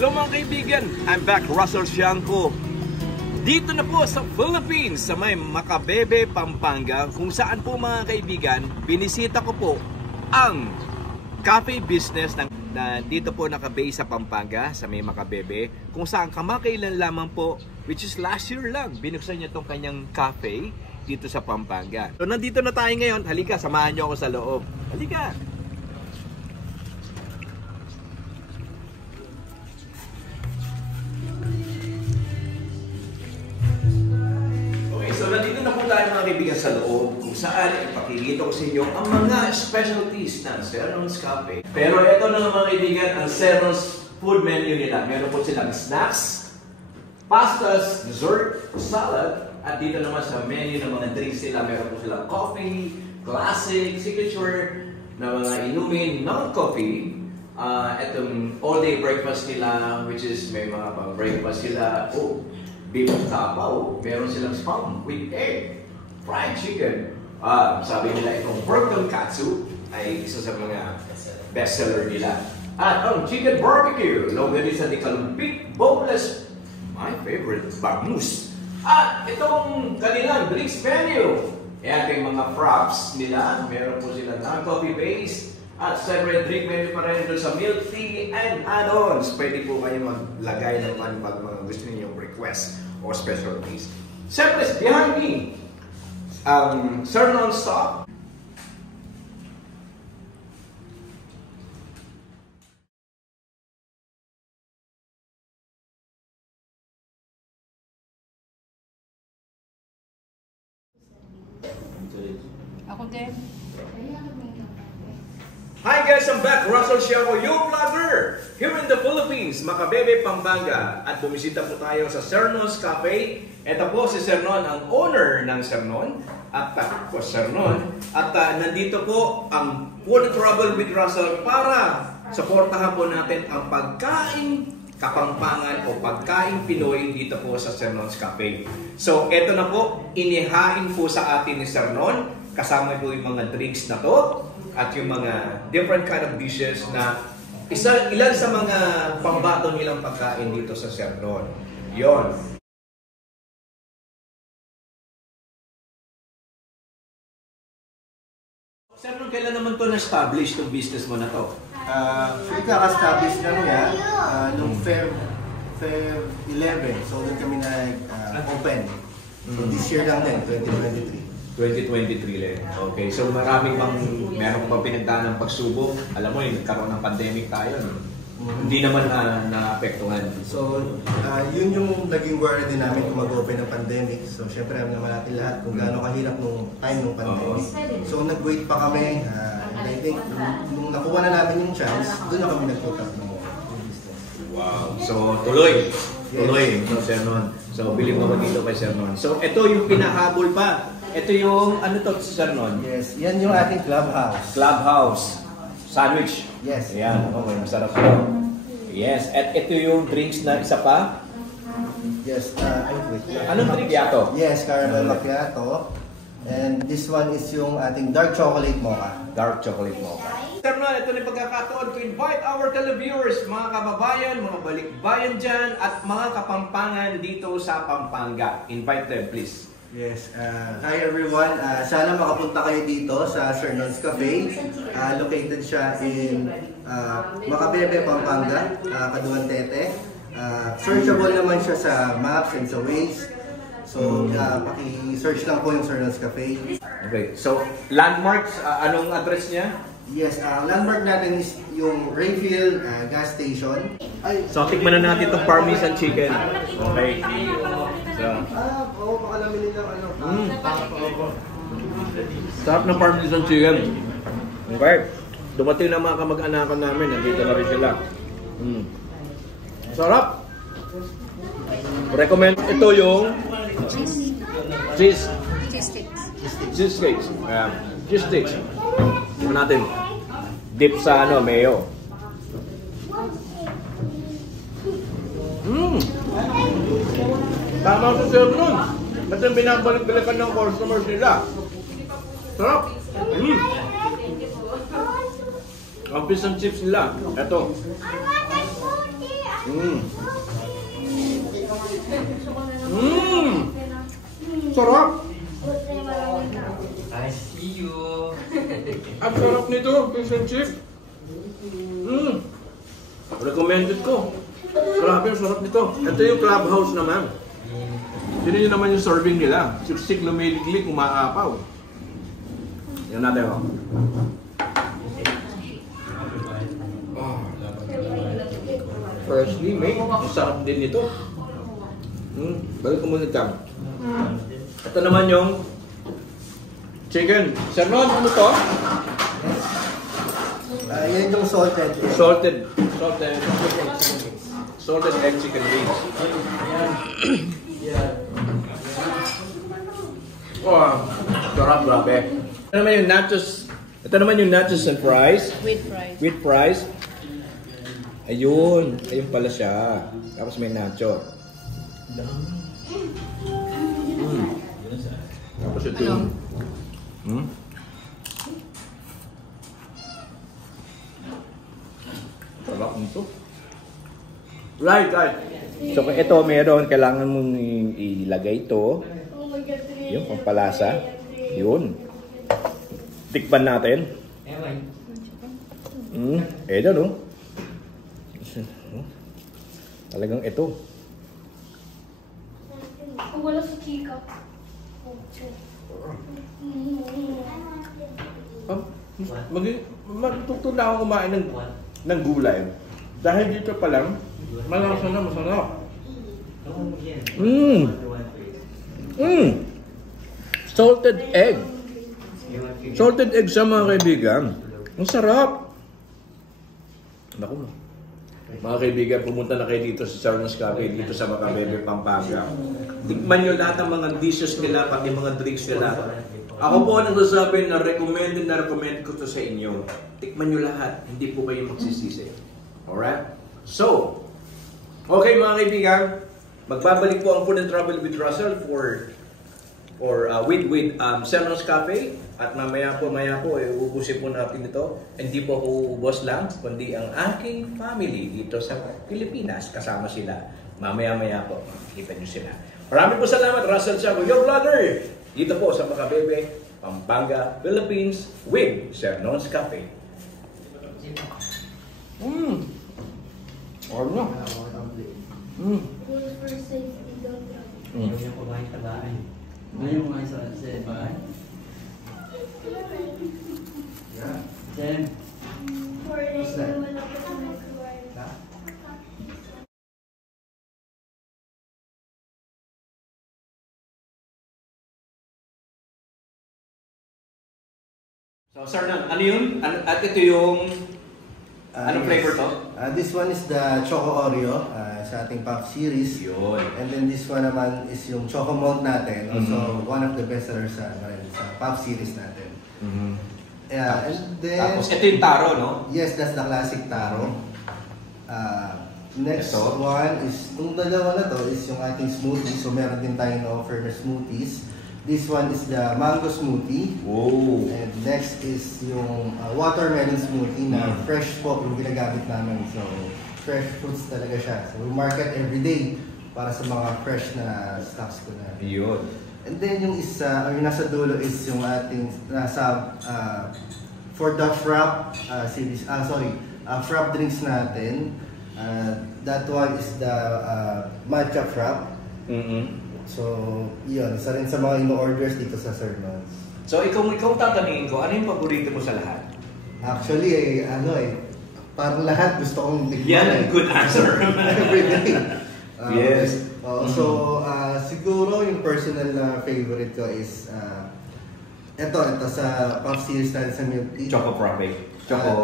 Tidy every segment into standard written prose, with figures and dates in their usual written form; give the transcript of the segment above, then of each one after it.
Hello mga kaibigan, I'm back, Russell Siangco. Dito na po sa Philippines, sa may Macabebe, Pampanga, kung saan po mga kaibigan, binisita ko po ang cafe business na dito po nakabase sa Pampanga, sa may Macabebe, kung saan kamakailan lamang po, which is last year lang, binuksan niya tong kanyang cafe dito sa Pampanga. So nandito na tayo ngayon, halika, samahan niyo ako sa loob. Halika! So nandito na po tayo mga kaibigan sa loob kung saan ipakikita ko sa inyo ang mga specialties ng Serron's Cafe. Pero ito na mga kaibigan ang Serron's food menu nila. Meron po silang snacks, pastas, dessert, salad, at dito naman sa menu ng mga drinks nila meron po silang coffee, classic, signature na mga inumin, non-coffee. Itong all-day breakfast nila, which is may mga pang-breakfast sila. Beef tapaw, meron silang spam with egg, fried chicken. Sabi nila itong pork tonkatsu ay isa sa mga bestseller nila. At ang chicken barbecue, longganisa ni Kalumpit, boneless, my favorite, bangus. At itong kanilang drinks menu, yung mga fraps nila, meron po silang non-coffee based. At separate drink menu pa rin doon sa milk tea and add-ons. Pwede po kayo maglagay naman pag mga gusto niyo request or specialties. Siyempre, behind me, Sir Non-Stop. Ako din. Hi guys, I'm back, Russell Siangco, your vlogger, here in the Philippines, Macabebe, Pampanga. At bumisita po tayo sa Serron's Cafe. Ito po si Sernon, ang owner ng Sernon. At po Sernon. At nandito po ang Food Trouble with Russell para suportahan po natin ang pagkain Kapampangan o pagkain Pinoy dito po sa Serron's Cafe. So, ito na po, inihain po sa atin ni Sernon. Kasama po yung mga drinks na to. At yung mga different kind of dishes na ilan sa mga pambato nilang pagkain dito sa Sernon. Yon. Sernon, kailan naman to na-establish itong business mo na to? Ika-establish na niya noong Feb 11. So, doon kami nag-open. So, this year lang din, 2023. 2023 lang. Okay, so meron pang pinagdaan ng pagsubok. Alam mo, nagkaroon ng pandemic tayo. No? Hindi naman naapektuhan. So, yun yung naging worry din namin kung mag-open ng pandemic. So, syempre, alam naman natin lahat kung gaano kahirap nung time ng pandemic. So, nag-wait pa kami. I think, nung nakuha na namin yung chance, doon na kami nag-put up ng business. Wow. So, tuloy. Tuloy. So, Sernon. So, believe naman dito kay Sernon. So, ito yung pinahabol pa. Ito yung, ano to, Sernon? Yes, yan yung ating clubhouse. Clubhouse. Sandwich. Yes. Ayan, okay, masarap ito. Yes, at ito yung drinks na isa pa? Yes, wait. Anong drink yato? Yes, caramel macchiato. And this one is yung ating dark chocolate mocha. Dark chocolate mocha. Sernon, ito na yung pagkakataon to invite our televiewers, mga kababayan, mga balikbayan dyan, at mga kapampangan dito sa Pampanga. Invite them, please. Yes, hi everyone. Sana makapunta kayo dito sa Serron's Cafe. Located siya in Macabebe, Pampanga, Caduan Tete. Searchable naman siya sa Maps and sa Waze. So, paki-search lang po yung Serron's Cafe. Okay, so landmarks, anong address niya? Yes, landmark natin is yung Rayfield gas station. So, tikman na natin itong Parmesan chicken. Okay. So, baka namin nilang sarap ng Parmesan chicken. Okay. Dumating na mga kamag-anakan namin. Nandito na rin sila. Sarap. Recommend. Ito yung cheese sticks. Cheese sticks. Cheese sticks. Ito natin. Dip sa mayo. Tama sa Sernon. At yung binabalik-balikan ng customers nila. Sarap. Ang fish and chips nila. Ito. Sarap! I see you. Ang sarap nito, fish and chip. Recommended ko. Grabe, ang sarap nito. Ito yung clubhouse naman. Sino yun naman yung serving nila? Siksik, lumiliglig, umaapaw. Yan natin, oh. Freshly made. Ang sarap din nito. Balik ko muna dyan. Ito naman yung chicken. Sir Ron, ano to? Yan yung salted. Salted egg chicken wings. Oh, sarap, grabe. Ito naman yung nachos. Ito naman yung nachos and fries. With fries. Ayun. Ayun pala siya. Tapos may nacho. Tapos ito yung... Sarap nito. Right. So kung ito meron, kailangan mong ilagay ito. Yung pampalasa. Yun. Tikpan natin. Ito no. Talagang ito. Wala sa chika. Magtutun na ako kumain ng gulay. Dahil dito pa lang, malasa na, masarap. Salted egg. Salted egg sa mga kaibigan. Ang sarap. Naku. Mga kaibigan, pumunta na kayo dito sa Sarno's Cafe, dito sa Macabebe, Pampanga. Tikman nyo lahat ng mga dishes nila, pati mga drinks nila. Ako po ang nagsasabi na recommend ko to sa inyo. Tikman nyo lahat, hindi po kayo magsisisi. Alright? So, okay mga kaibigan, magbabalik po ang Food and Travel with Russell with Sarno's Cafe. At maya po, uubusin po natin ito. Hindi po ako boss lang, kundi ang aking family dito sa Pilipinas. Kasama sila. Mamaya po, makikita nyo sila. Maraming po salamat, Russell Chago, your vlogger! Dito po sa Macabebe, Pampanga, Philippines, with Sarno's Cafe. Ano? For safety, don't drive. Ayaw niya kumain sa bahay. Ayaw kumain sa bahay. Then, For anyone up at the microwave. So, sir, ano yun? At ito yung... anong flavor to? This one is the Choco Oreo sa ating Puff series. Yun. And then this one naman is yung Choco Malt natin. Also, one of the best sellers sa Puff series natin. And then... Tapos, ito yung taro, no? Yes, that's the classic taro. Next Ito. one is, itong dalawa na to is yung ating smoothie. So meron din tayong offer na smoothies. This one is the mango smoothie. Oh. And next is yung watermelon smoothie na fresh po yung ginagamit namin. So fresh fruits talaga siya. So we market every day para sa mga fresh na stocks ko na. Yun. And then yung isa, yung nasa dulo is yung ating nasa for the frap series. Frap drinks natin. That one is the matcha frap. So, yun. Isa rin sa mga ino-orders dito sa Sarno's. So, ikaw tatanungin ko, ano yung paborito mo sa lahat? Actually, parang lahat gusto kong tikman. Yan, good answer. Every day. Yes. So, siguro yung personal na favorite ko is ito sa Puff series natin sa milk tea. Choco Frappe.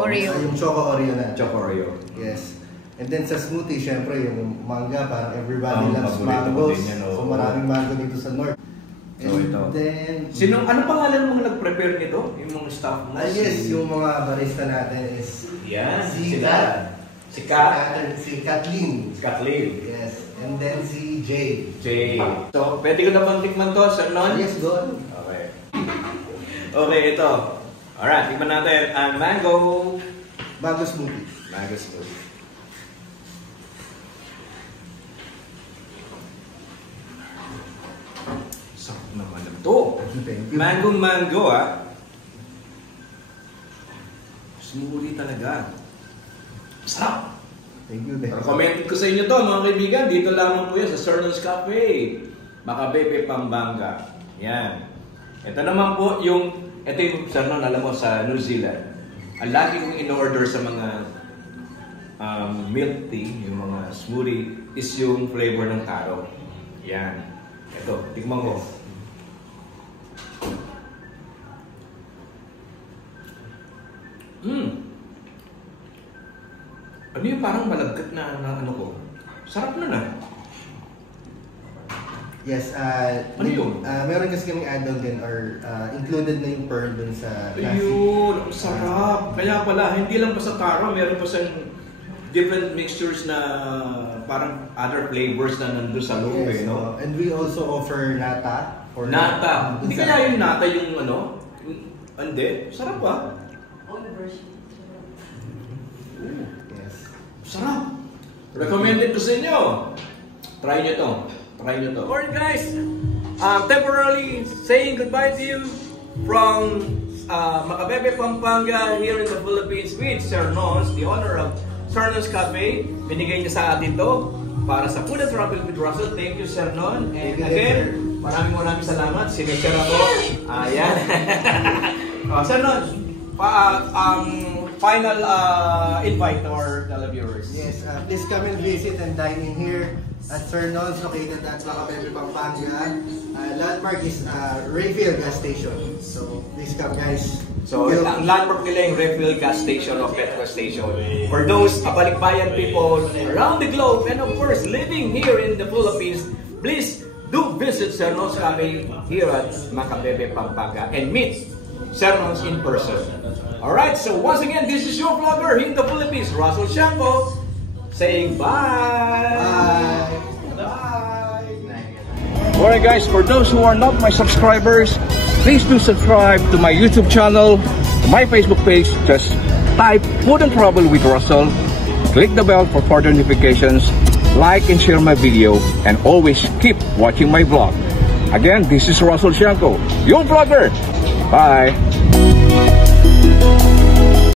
Oreo. Yung Choco Oreo na. Choco Oreo. Yes. And then sa smoothie, syempre yung manga, parang everybody loves paborito ko mangoes. din yan, So maraming mango dito sa North. So, ito. Then, Anong pangalan mong nag-prepare nito? Yung mga staff mo? yes, yung mga barista natin is Yan, si sila. Si Kathleen. Si Kathleen. Yes. And then si Jay. Jay. So, pwede ko na bang tikman to, Sir Non? Yes, go on. Okay. Okay, ito. Alright, tikman natin ang mango. Mango smoothie. Mango smoothie. Thank you. Mango ah. Smoothie talaga. Sarap. Thank you. Recommended ko sa inyo to mga kaibigan. Dito lamang po yan sa Sernon's Cafe. Macabebe, Pampanga. Yan. Ito naman po yung, ito yung Sernon, alam mo, sa New Zealand. Ang lagi kong in-order sa mga milk tea, yung mga smoothie, is yung flavor ng taro. Yan. Ito, tikman ko. Ano yung parang malagkat na ano ko? Sarap na na. Yes, Ano yun? Meron kasi kaming add-on din or included na yung pearl dun sa plastic. Ayun, ang sarap. Kaya pala, hindi lang pa sa taro, meron pa sa different mixtures na parang other flavors na nandun sa loob Yes, no? and we also offer nata. Nata. Hindi kaya yung nata yung ano? Hindi. Sarap ba? Yes. Sarap. Recommended ko sa inyo. Try nyo to. Try nyo to. Alright guys, temporarily saying goodbye to you from Macabebe, Pampanga here in the Philippines with Sir Nons, the owner of Sernon's Cafe. Binigay niya sa atin to para sa Food and Travel with Russell. Thank you, Sir Non. And again, maraming salamat. Sinishare ako. Ayan. Sir Non, final invite to our televiewers. Yes, please come and visit and dine in here at Sir Nons, located at Macabebe, Pampanga. Landmark is Refill gas station. So please come, guys. So, ang landmark nila yung Refill gas station o petrol station. For those kabalikbayan people around the globe and of course living here in the Philippines, please do visit Sir Nons Cafe here at Macabebe, Pampanga and meet Sir Nons in person. Alright, so once again, this is your vlogger here in the Philippines, Russell Shanko, saying bye! Bye! Alright guys, for those who are not my subscribers, please do subscribe to my YouTube channel, my Facebook page. Just type Food and Travel with Russell. Click the bell for further notifications. Like and share my video. And always keep watching my vlog. Again, this is Russell Shanko, your vlogger. Bye!